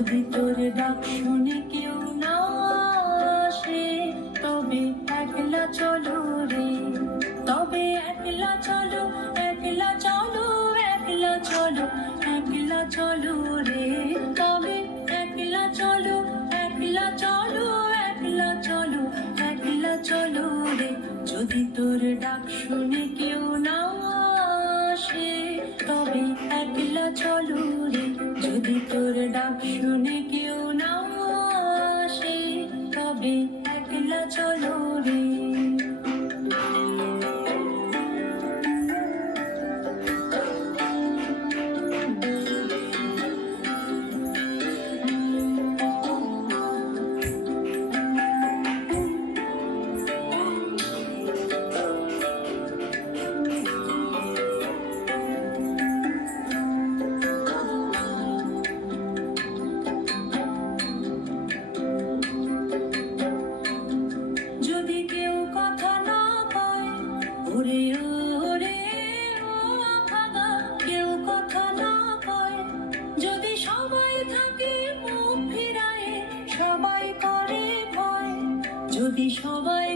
যদি তোর ডাক শুনে কেউ না আসে, তবে একলা চলো রে, তবে একলা চলো, একলা চলো, একলা চলো, একলা চলো রে, তবে একলা চলো, একলা চলো, একলা চলো, একলা চলো রে। যদি তোর ডাক শুনে কেউ না আসে, তবে একলা চলো রে, যদি তোর ডাক শুনে কেউ না আসে, তবে একলা চলো রে। যদি কেউ কথা না কয়, ওরে ওরে ও ভাগা, কেউ কথা না কয়, যদি সবাই থাকে মুখ ফিরায়ে, সবাই করে ভয়, যদি সবাই